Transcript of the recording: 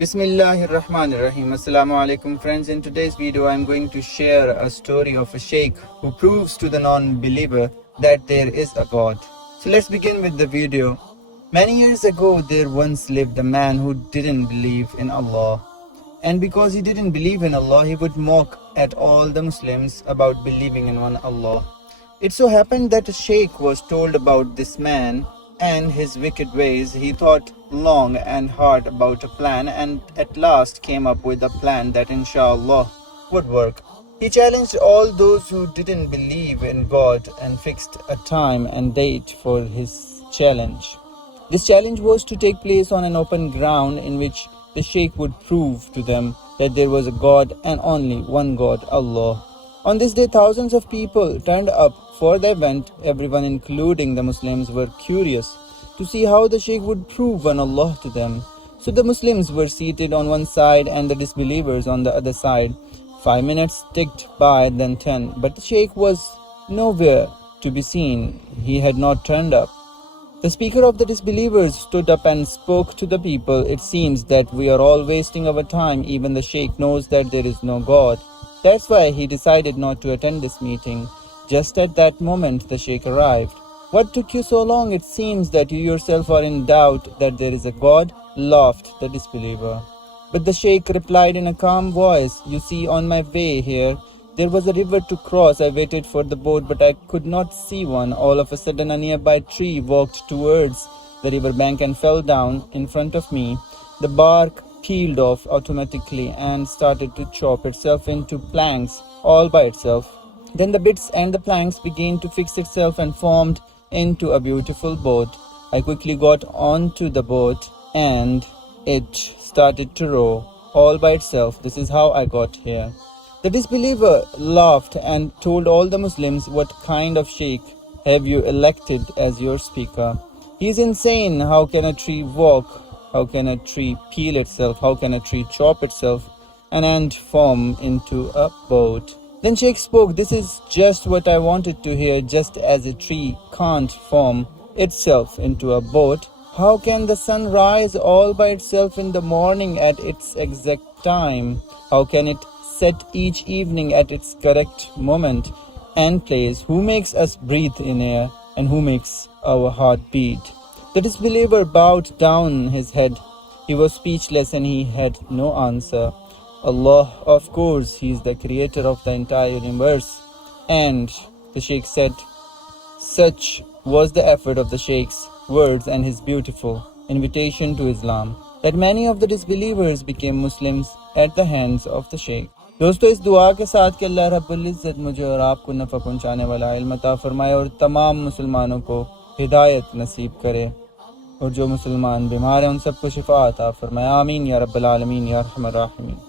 Bismillahirrahmanirrahim. Assalamu alaikum friends. In today's video I am going to share a story of a sheikh who proves to the non-believer that there is a God. So let's begin with the video. Many years ago there once lived a man who didn't believe in Allah. And because he didn't believe in Allah, he would mock at all the Muslims about believing in one Allah. It so happened that a sheikh was told about this man and his wicked ways. He thought long and hard about a plan and at last came up with a plan that inshallah would work. He challenged all those who didn't believe in God and fixed a time and date for his challenge. This challenge was to take place on an open ground in which the sheikh would prove to them that there was a God and only one God, Allah. On this day, thousands of people turned up for the event. Everyone, including the Muslims, were curious to see how the sheikh would prove one Allah to them. So the Muslims were seated on one side and the disbelievers on the other side. 5 minutes ticked by, then 10, but the sheikh was nowhere to be seen. He had not turned up. The speaker of the disbelievers stood up and spoke to the people. It seems that we are all wasting our time. Even the sheikh knows that there is no God. That's why he decided not to attend this meeting. Just at that moment, the sheikh arrived. What took you so long? It seems that you yourself are in doubt that there is a God, laughed the disbeliever. But the sheikh replied in a calm voice, you see, on my way here, there was a river to cross. I waited for the boat, but I could not see one. All of a sudden, a nearby tree walked towards the river bank and fell down in front of me. The bark peeled off automatically and started to chop itself into planks all by itself. Then the bits and the planks began to fix itself and formed into a beautiful boat. I quickly got onto the boat and it started to row all by itself. This is how I got here. The disbeliever laughed and told all the Muslims, what kind of sheikh have you elected as your speaker? He is insane. How can a tree walk? How can a tree peel itself? How can a tree chop itself and form into a boat? Then Sheikh spoke, this is just what I wanted to hear. Just as a tree can't form itself into a boat, how can the sun rise all by itself in the morning at its exact time? How can it set each evening at its correct moment and place? Who makes us breathe in air and who makes our heart beat? The disbeliever bowed down his head. He was speechless and he had no answer. Allah, of course, He is the creator of the entire universe. And the Sheikh said, such was the effort of the Sheikh's words and his beautiful invitation to Islam, that many of the disbelievers became Muslims at the hands of the Sheikh. दोस्तों, इस दुआ के साथ कि अल्लाह रब्बुल इज़्ज़त मुझे और आपको नफ़ा पहुँचाने वाला इल्म अता फरमाए और तमाम मुसलमानों को हिदायत नसीब करे और जो मुसलमान बीमार हैं उन सबको शिफा अता फरमाए। आमीन या रब्बल आलमीन या अरहमर राहिमीन।